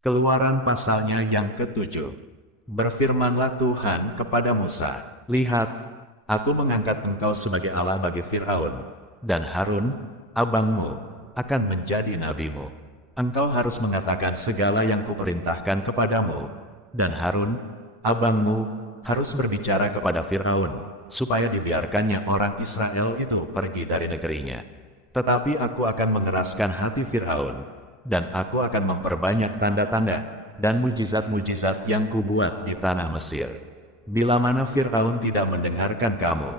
Keluaran pasalnya yang ketujuh. Berfirmanlah Tuhan kepada Musa, "Lihat, aku mengangkat engkau sebagai Allah bagi Firaun, dan Harun, abangmu, akan menjadi nabimu. Engkau harus mengatakan segala yang kuperintahkan kepadamu, dan Harun, abangmu, harus berbicara kepada Firaun, supaya dibiarkannya orang Israel itu pergi dari negerinya. Tetapi aku akan mengeraskan hati Firaun, dan aku akan memperbanyak tanda-tanda dan mujizat-mujizat yang kubuat di tanah Mesir. Bila mana Firaun tidak mendengarkan kamu,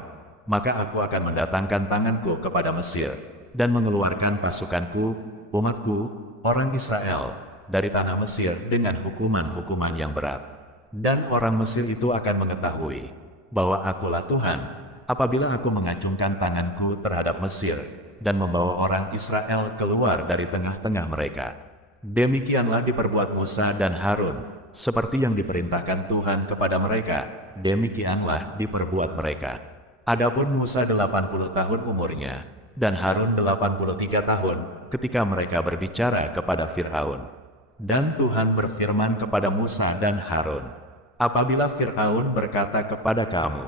maka aku akan mendatangkan tanganku kepada Mesir, dan mengeluarkan pasukanku, umatku, orang Israel, dari tanah Mesir dengan hukuman-hukuman yang berat. Dan orang Mesir itu akan mengetahui bahwa akulah Tuhan, apabila aku mengacungkan tanganku terhadap Mesir, dan membawa orang Israel keluar dari tengah-tengah mereka." Demikianlah diperbuat Musa dan Harun, seperti yang diperintahkan Tuhan kepada mereka, demikianlah diperbuat mereka. Adapun Musa 80 tahun umurnya, dan Harun 83 tahun, ketika mereka berbicara kepada Firaun. Dan Tuhan berfirman kepada Musa dan Harun, "Apabila Firaun berkata kepada kamu,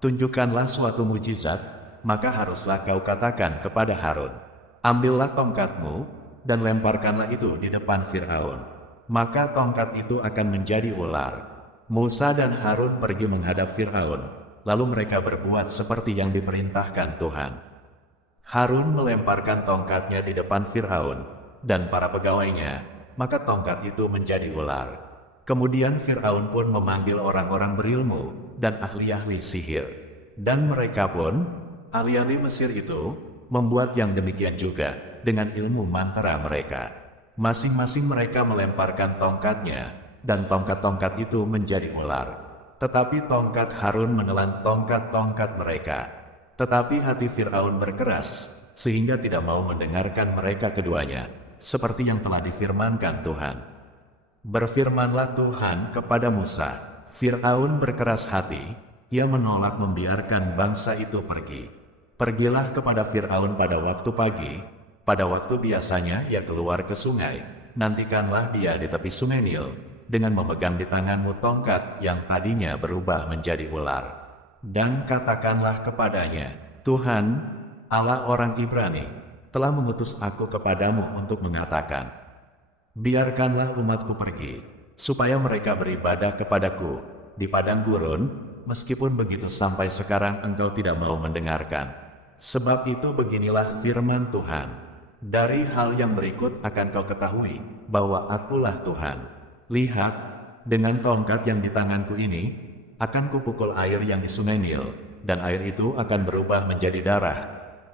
'Tunjukkanlah suatu mujizat,' maka haruslah kau katakan kepada Harun, 'Ambillah tongkatmu, dan lemparkanlah itu di depan Firaun.' Maka tongkat itu akan menjadi ular." Musa dan Harun pergi menghadap Firaun, lalu mereka berbuat seperti yang diperintahkan Tuhan. Harun melemparkan tongkatnya di depan Firaun dan para pegawainya, maka tongkat itu menjadi ular. Kemudian Firaun pun memanggil orang-orang berilmu dan ahli-ahli sihir, dan mereka pun, ahli-ahli Mesir itu, membuat yang demikian juga dengan ilmu mantra mereka. Masing-masing mereka melemparkan tongkatnya, dan tongkat-tongkat itu menjadi ular. Tetapi tongkat Harun menelan tongkat-tongkat mereka. Tetapi hati Firaun berkeras, sehingga tidak mau mendengarkan mereka keduanya, seperti yang telah difirmankan Tuhan. Berfirmanlah Tuhan kepada Musa, "Firaun berkeras hati, ia menolak membiarkan bangsa itu pergi. Pergilah kepada Firaun pada waktu pagi, pada waktu biasanya ia keluar ke sungai, nantikanlah dia di tepi sungai Nil, dengan memegang di tanganmu tongkat yang tadinya berubah menjadi ular. Dan katakanlah kepadanya, 'Tuhan, Allah orang Ibrani, telah mengutus aku kepadamu untuk mengatakan, biarkanlah umatku pergi, supaya mereka beribadah kepadaku di padang gurun, meskipun begitu sampai sekarang engkau tidak mau mendengarkan. Sebab itu beginilah firman Tuhan, dari hal yang berikut akan kau ketahui bahwa akulah Tuhan. Lihat, dengan tongkat yang di tanganku ini, akan kupukul air yang di sungai Nil, dan air itu akan berubah menjadi darah,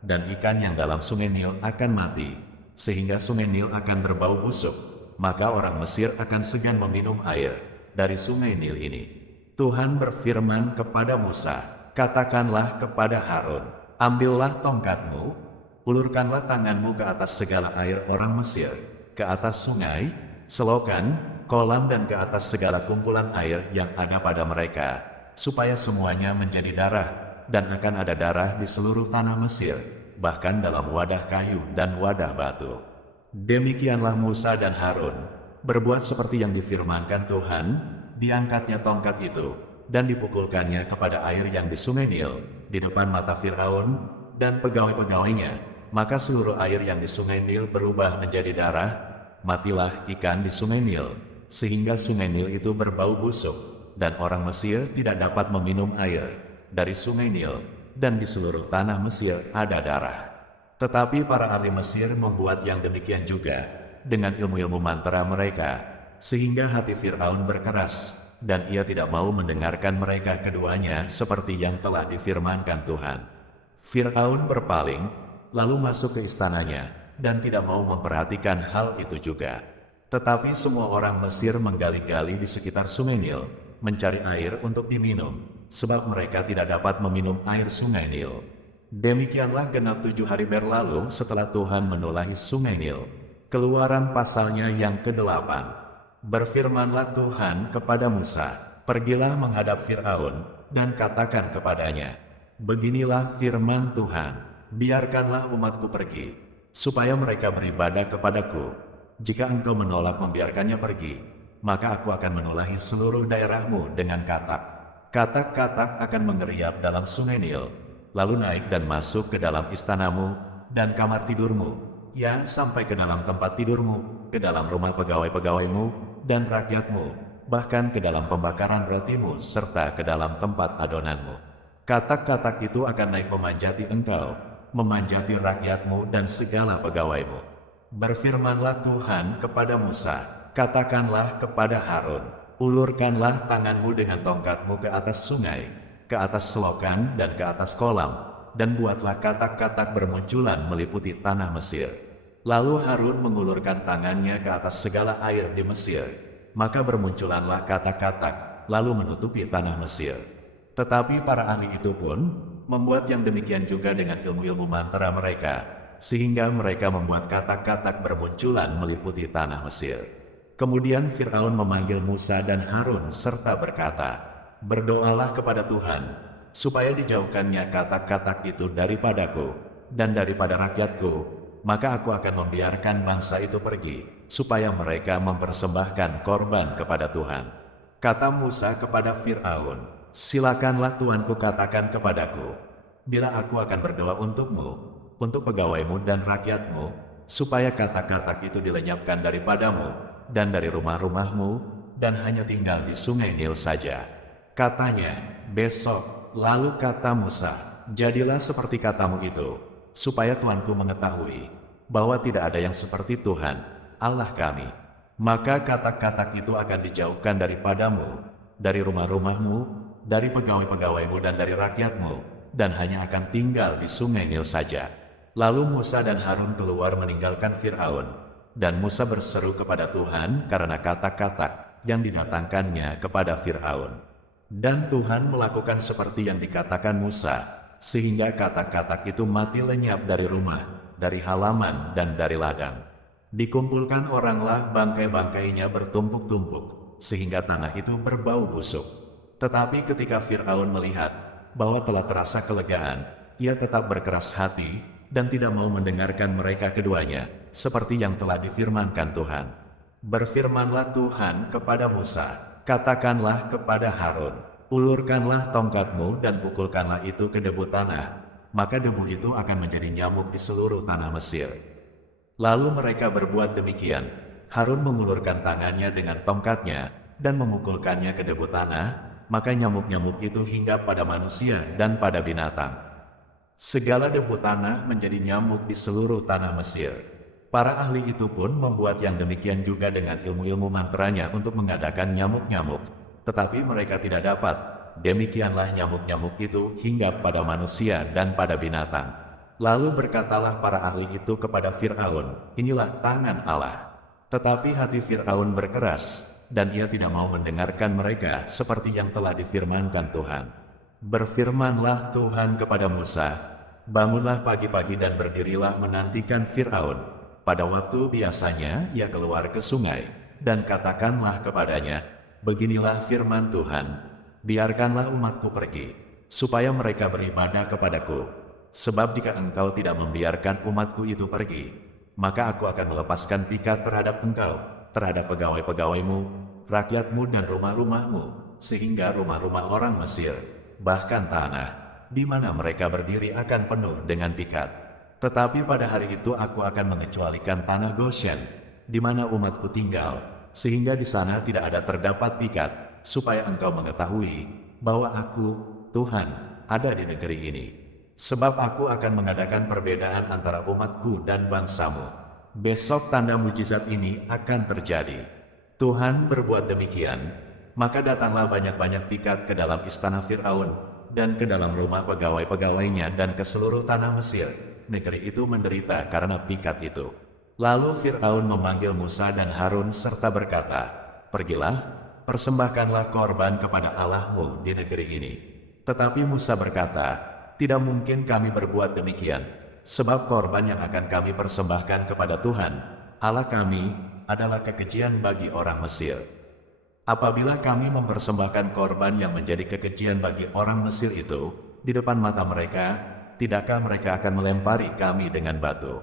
dan ikan yang dalam sungai Nil akan mati, sehingga sungai Nil akan berbau busuk, maka orang Mesir akan segan meminum air dari sungai Nil ini. Tuhan berfirman kepada Musa, katakanlah kepada Harun, ambillah tongkatmu, ulurkanlah tanganmu ke atas segala air orang Mesir, ke atas sungai, selokan, kolam dan ke atas segala kumpulan air yang ada pada mereka, supaya semuanya menjadi darah, dan akan ada darah di seluruh tanah Mesir, bahkan dalam wadah kayu dan wadah batu. Demikianlah Musa dan Harun berbuat seperti yang difirmankan Tuhan, diangkatnya tongkat itu, dan dipukulkannya kepada air yang di sungai Nil, di depan mata Firaun dan pegawai-pegawainya, maka seluruh air yang di sungai Nil berubah menjadi darah, matilah ikan di sungai Nil, sehingga sungai Nil itu berbau busuk, dan orang Mesir tidak dapat meminum air dari sungai Nil, dan di seluruh tanah Mesir ada darah. Tetapi para ahli Mesir membuat yang demikian juga dengan ilmu-ilmu mantra mereka, sehingga hati Firaun berkeras, dan ia tidak mau mendengarkan mereka keduanya seperti yang telah difirmankan Tuhan. Firaun berpaling, lalu masuk ke istananya, dan tidak mau memperhatikan hal itu juga. Tetapi semua orang Mesir menggali-gali di sekitar sungai Nil, mencari air untuk diminum, sebab mereka tidak dapat meminum air sungai Nil. Demikianlah genap 7 hari berlalu setelah Tuhan menulahi sungai Nil. Keluaran pasalnya yang ke-8. Berfirmanlah Tuhan kepada Musa, pergilah menghadap Firaun, dan katakan kepadanya, beginilah firman Tuhan, biarkanlah umatku pergi, supaya mereka beribadah kepadaku Jika engkau menolak membiarkannya pergi, maka aku akan menulahi seluruh daerahmu dengan katak. Katak-katak akan mengeriap dalam sungai Nil, lalu naik dan masuk ke dalam istanamu dan kamar tidurmu, ya sampai ke dalam tempat tidurmu, ke dalam rumah pegawai-pegawaimu dan rakyatmu, bahkan ke dalam pembakaran rotimu serta ke dalam tempat adonanmu. Katak-katak itu akan naik memanjati engkau, memanjati rakyatmu dan segala pegawaimu. Berfirmanlah Tuhan kepada Musa, katakanlah kepada Harun, ulurkanlah tanganmu dengan tongkatmu ke atas sungai, ke atas selokan dan ke atas kolam, dan buatlah katak-katak bermunculan meliputi tanah Mesir. Lalu Harun mengulurkan tangannya ke atas segala air di Mesir, maka bermunculanlah katak-katak, lalu menutupi tanah Mesir. Tetapi para ahli itu pun membuat yang demikian juga dengan ilmu-ilmu mantra mereka, sehingga mereka membuat katak-katak bermunculan meliputi tanah Mesir. Kemudian Fir'aun memanggil Musa dan Harun serta berkata, "Berdoalah kepada Tuhan, supaya dijauhkannya katak-katak itu daripadaku dan daripada rakyatku, maka aku akan membiarkan bangsa itu pergi, supaya mereka mempersembahkan korban kepada Tuhan." Kata Musa kepada Fir'aun, "Silakanlah Tuanku katakan kepadaku, bila aku akan berdoa untukmu, untuk pegawaimu dan rakyatmu, supaya katak-katak itu dilenyapkan daripadamu dan dari rumah-rumahmu, dan hanya tinggal di sungai Nil saja." Katanya, "Besok." Lalu kata Musa, "Jadilah seperti katamu itu, supaya Tuanku mengetahui bahwa tidak ada yang seperti Tuhan, Allah kami. Maka katak-katak itu akan dijauhkan daripadamu, dari rumah-rumahmu, dari pegawai-pegawaimu dan dari rakyatmu, dan hanya akan tinggal di sungai Nil saja." Lalu Musa dan Harun keluar meninggalkan Fir'aun, dan Musa berseru kepada Tuhan karena katak-katak yang didatangkannya kepada Fir'aun. Dan Tuhan melakukan seperti yang dikatakan Musa, sehingga katak-katak itu mati lenyap dari rumah, dari halaman dan dari ladang. Dikumpulkan oranglah bangkai-bangkainya bertumpuk-tumpuk, sehingga tanah itu berbau busuk. Tetapi ketika Fir'aun melihat bahwa telah terasa kelegaan, ia tetap berkeras hati dan tidak mau mendengarkan mereka keduanya, seperti yang telah difirmankan Tuhan. Berfirmanlah Tuhan kepada Musa, katakanlah kepada Harun, ulurkanlah tongkatmu dan pukulkanlah itu ke debu tanah, maka debu itu akan menjadi nyamuk di seluruh tanah Mesir. Lalu mereka berbuat demikian. Harun mengulurkan tangannya dengan tongkatnya dan memukulkannya ke debu tanah, maka nyamuk-nyamuk itu hinggap pada manusia dan pada binatang. Segala debu tanah menjadi nyamuk di seluruh tanah Mesir. Para ahli itu pun membuat yang demikian juga dengan ilmu-ilmu mantranya untuk mengadakan nyamuk-nyamuk, tetapi mereka tidak dapat. Demikianlah nyamuk-nyamuk itu hinggap pada manusia dan pada binatang. Lalu berkatalah para ahli itu kepada Fir'aun, "Inilah tangan Allah." Tetapi hati Fir'aun berkeras, dan ia tidak mau mendengarkan mereka seperti yang telah difirmankan Tuhan. Berfirmanlah Tuhan kepada Musa, "Bangunlah pagi-pagi dan berdirilah menantikan Fir'aun. Pada waktu biasanya ia keluar ke sungai, dan katakanlah kepadanya, beginilah firman Tuhan, biarkanlah umatku pergi, supaya mereka beribadah kepadaku. Sebab jika engkau tidak membiarkan umatku itu pergi, maka aku akan melepaskan pikat terhadap engkau, terhadap pegawai-pegawaimu, rakyatmu dan rumah-rumahmu, sehingga rumah-rumah orang Mesir, bahkan tanah di mana mereka berdiri akan penuh dengan pikat. Tetapi pada hari itu aku akan mengecualikan tanah Goshen, di mana umatku tinggal, sehingga di sana tidak ada terdapat pikat, supaya engkau mengetahui bahwa aku, Tuhan, ada di negeri ini. Sebab aku akan mengadakan perbedaan antara umatku dan bangsamu. Besok tanda mujizat ini akan terjadi." Tuhan berbuat demikian, maka datanglah banyak-banyak pikat ke dalam istana Fir'aun, dan ke dalam rumah pegawai-pegawainya dan ke seluruh tanah Mesir. Negeri itu menderita karena pikat itu. Lalu Fir'aun memanggil Musa dan Harun serta berkata, "Pergilah, persembahkanlah korban kepada Allahmu di negeri ini." Tetapi Musa berkata, "Tidak mungkin kami berbuat demikian, sebab korban yang akan kami persembahkan kepada Tuhan, Allah kami, adalah kekejian bagi orang Mesir. Apabila kami mempersembahkan korban yang menjadi kekejian bagi orang Mesir itu di depan mata mereka, tidakkah mereka akan melempari kami dengan batu?"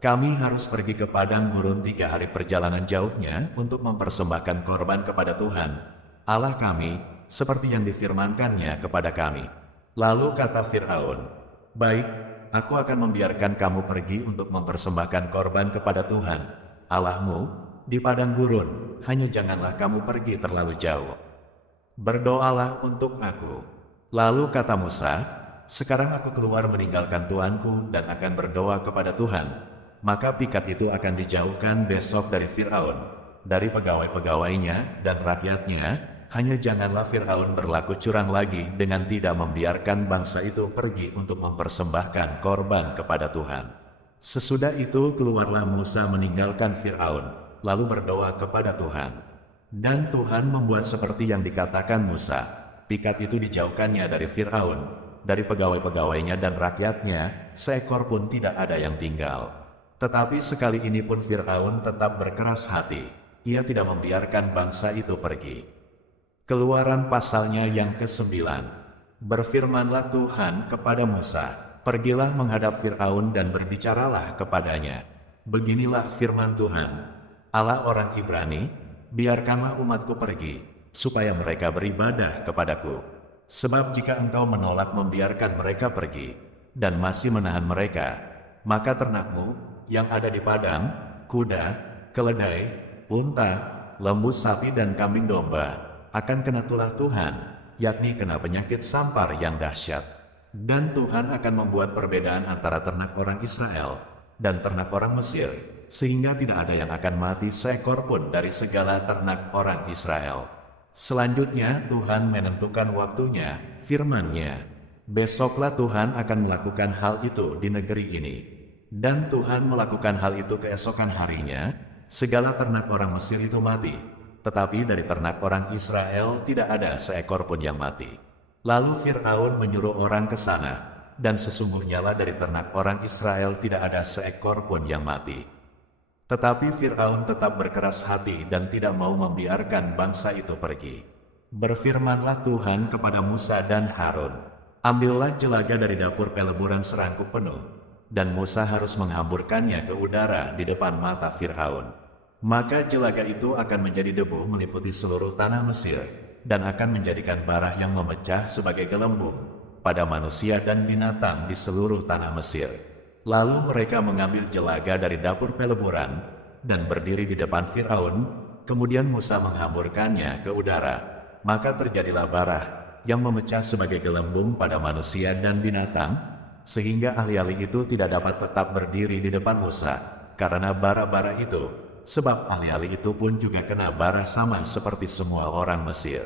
Kami harus pergi ke padang gurun 3 hari perjalanan jauhnya untuk mempersembahkan korban kepada Tuhan, Allah kami, seperti yang difirmankannya kepada kami. Lalu kata Fir'aun, baik, aku akan membiarkan kamu pergi untuk mempersembahkan korban kepada Tuhan, Allahmu, di padang gurun, hanya janganlah kamu pergi terlalu jauh. Berdoalah untuk aku. Lalu kata Musa, sekarang aku keluar meninggalkan tuanku dan akan berdoa kepada Tuhan. Maka pikat itu akan dijauhkan besok dari Fir'aun, dari pegawai-pegawainya dan rakyatnya, hanya janganlah Fir'aun berlaku curang lagi dengan tidak membiarkan bangsa itu pergi untuk mempersembahkan korban kepada Tuhan. Sesudah itu keluarlah Musa meninggalkan Fir'aun, lalu berdoa kepada Tuhan. Dan Tuhan membuat seperti yang dikatakan Musa, pikat itu dijauhkannya dari Fir'aun, dari pegawai-pegawainya dan rakyatnya, seekor pun tidak ada yang tinggal. Tetapi sekali ini pun Fir'aun tetap berkeras hati, ia tidak membiarkan bangsa itu pergi. Keluaran pasalnya yang ke-9. Berfirmanlah Tuhan kepada Musa, pergilah menghadap Fir'aun dan berbicaralah kepadanya. Beginilah firman Tuhan, Allah orang Ibrani, biarkanlah umatku pergi, supaya mereka beribadah kepadaku. Sebab jika engkau menolak membiarkan mereka pergi, dan masih menahan mereka, maka ternakmu yang ada di padang, kuda, keledai, unta, lembu sapi dan kambing domba, akan kena tulah Tuhan, yakni kena penyakit sampar yang dahsyat. Dan Tuhan akan membuat perbedaan antara ternak orang Israel dan ternak orang Mesir, sehingga tidak ada yang akan mati seekor pun dari segala ternak orang Israel. Selanjutnya Tuhan menentukan waktunya, firman-Nya, besoklah Tuhan akan melakukan hal itu di negeri ini. Dan Tuhan melakukan hal itu keesokan harinya, segala ternak orang Mesir itu mati, tetapi dari ternak orang Israel tidak ada seekor pun yang mati. Lalu Fir'aun menyuruh orang ke sana, dan sesungguhnya lah dari ternak orang Israel tidak ada seekor pun yang mati. Tetapi Fir'aun tetap berkeras hati dan tidak mau membiarkan bangsa itu pergi. Berfirmanlah Tuhan kepada Musa dan Harun, ambillah jelaga dari dapur peleburan serangkup penuh, dan Musa harus menghamburkannya ke udara di depan mata Fir'aun. Maka jelaga itu akan menjadi debu meliputi seluruh tanah Mesir, dan akan menjadikan bara yang memecah sebagai gelembung pada manusia dan binatang di seluruh tanah Mesir. Lalu mereka mengambil jelaga dari dapur peleburan, dan berdiri di depan Fir'aun, kemudian Musa menghamburkannya ke udara. Maka terjadilah bara yang memecah sebagai gelembung pada manusia dan binatang, sehingga ahli-ahli itu tidak dapat tetap berdiri di depan Musa, karena bara-bara itu, sebab ahli-ahli itu pun juga kena bara sama seperti semua orang Mesir.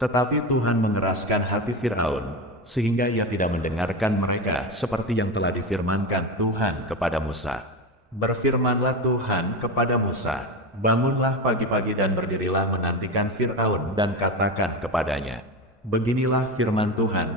Tetapi Tuhan mengeraskan hati Fir'aun, sehingga ia tidak mendengarkan mereka seperti yang telah difirmankan Tuhan kepada Musa. Berfirmanlah Tuhan kepada Musa, bangunlah pagi-pagi dan berdirilah menantikan Fir'aun dan katakan kepadanya, beginilah firman Tuhan,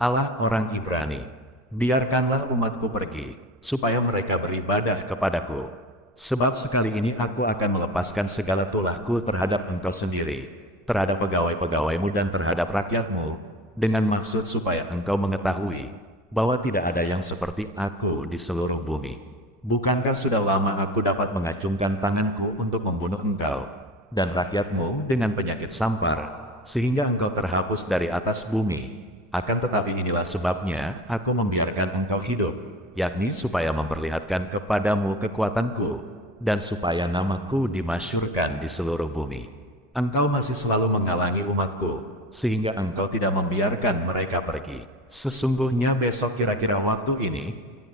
Allah orang Ibrani, biarkanlah umatku pergi, supaya mereka beribadah kepadaku. Sebab sekali ini aku akan melepaskan segala tulahku terhadap engkau sendiri, terhadap pegawai-pegawaimu dan terhadap rakyatmu, dengan maksud supaya engkau mengetahui bahwa tidak ada yang seperti aku di seluruh bumi. Bukankah sudah lama aku dapat mengacungkan tanganku untuk membunuh engkau dan rakyatmu dengan penyakit sampar, sehingga engkau terhapus dari atas bumi? Akan tetapi inilah sebabnya aku membiarkan engkau hidup, yakni supaya memperlihatkan kepadamu kekuatanku, dan supaya namaku dimasyurkan di seluruh bumi. Engkau masih selalu menghalangi umatku, sehingga engkau tidak membiarkan mereka pergi. Sesungguhnya besok kira-kira waktu ini,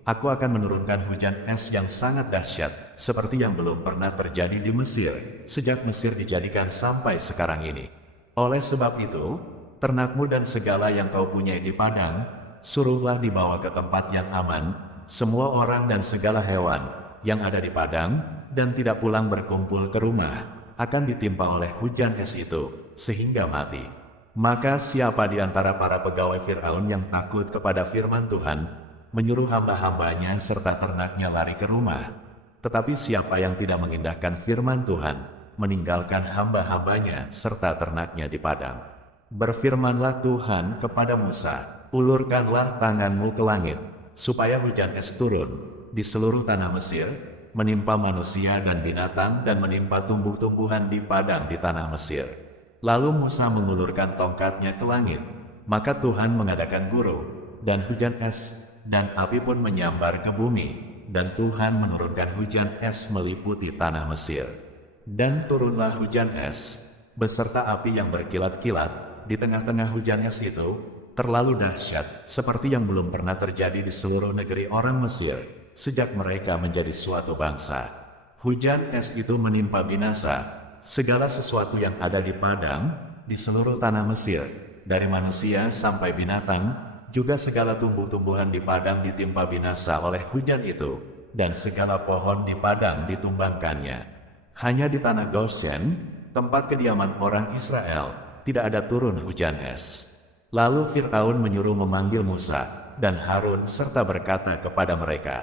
aku akan menurunkan hujan es yang sangat dahsyat, seperti yang belum pernah terjadi di Mesir, sejak Mesir dijadikan sampai sekarang ini. Oleh sebab itu, ternakmu dan segala yang kau punyai di padang, suruhlah dibawa ke tempat yang aman, semua orang dan segala hewan yang ada di padang, dan tidak pulang berkumpul ke rumah, akan ditimpa oleh hujan es itu, sehingga mati. Maka siapa di antara para pegawai Fir'aun yang takut kepada firman Tuhan, menyuruh hamba-hambanya serta ternaknya lari ke rumah. Tetapi siapa yang tidak mengindahkan firman Tuhan, meninggalkan hamba-hambanya serta ternaknya di padang. Berfirmanlah Tuhan kepada Musa, ulurkanlah tanganmu ke langit, supaya hujan es turun di seluruh tanah Mesir, menimpa manusia dan binatang dan menimpa tumbuh-tumbuhan di padang di tanah Mesir. Lalu Musa mengulurkan tongkatnya ke langit, maka Tuhan mengadakan guru, dan hujan es, dan api pun menyambar ke bumi, dan Tuhan menurunkan hujan es meliputi tanah Mesir. Dan turunlah hujan es, beserta api yang berkilat-kilat, di tengah-tengah hujan es itu, terlalu dahsyat, seperti yang belum pernah terjadi di seluruh negeri orang Mesir, sejak mereka menjadi suatu bangsa. Hujan es itu menimpa binasa segala sesuatu yang ada di padang, di seluruh tanah Mesir, dari manusia sampai binatang, juga segala tumbuh-tumbuhan di padang ditimpa binasa oleh hujan itu, dan segala pohon di padang ditumbangkannya. Hanya di tanah Goshen, tempat kediaman orang Israel, tidak ada turun hujan es. Lalu Fir'aun menyuruh memanggil Musa dan Harun serta berkata kepada mereka,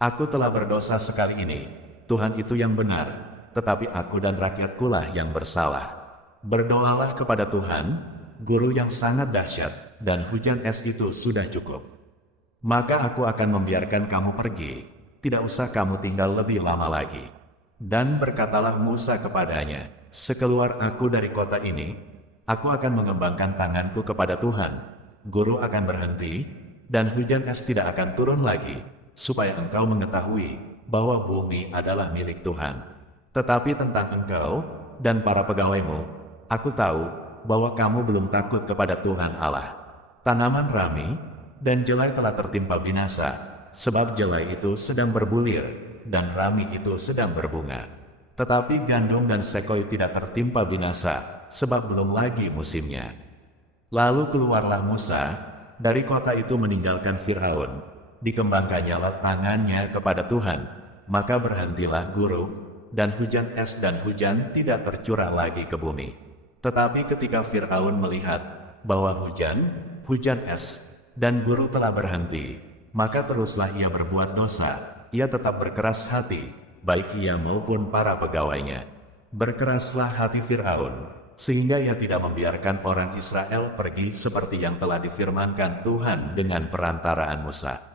"Aku telah berdosa sekali ini, Tuhan itu yang benar, tetapi aku dan rakyatkulah yang bersalah. Berdoalah kepada Tuhan, guru yang sangat dahsyat, dan hujan es itu sudah cukup. Maka aku akan membiarkan kamu pergi, tidak usah kamu tinggal lebih lama lagi." Dan berkatalah Musa kepadanya, "Sekeluar aku dari kota ini, aku akan mengembangkan tanganku kepada Tuhan, guru akan berhenti, dan hujan es tidak akan turun lagi, supaya engkau mengetahui bahwa bumi adalah milik Tuhan. Tetapi tentang engkau dan para pegawaimu, aku tahu bahwa kamu belum takut kepada Tuhan Allah. Tanaman rami dan jelai telah tertimpa binasa, sebab jelai itu sedang berbulir, dan rami itu sedang berbunga. Tetapi gandum dan sekoi tidak tertimpa binasa, sebab belum lagi musimnya." Lalu keluarlah Musa dari kota itu meninggalkan Fir'aun. Dikembangkannyalah tangannya kepada Tuhan, maka berhentilah guru, dan hujan es dan hujan tidak tercurah lagi ke bumi. Tetapi ketika Fir'aun melihat bahwa hujan es, dan guru telah berhenti, maka teruslah ia berbuat dosa. Ia tetap berkeras hati, baik ia maupun para pegawainya. Berkeraslah hati Fir'aun, sehingga ia tidak membiarkan orang Israel pergi seperti yang telah difirmankan Tuhan dengan perantaraan Musa.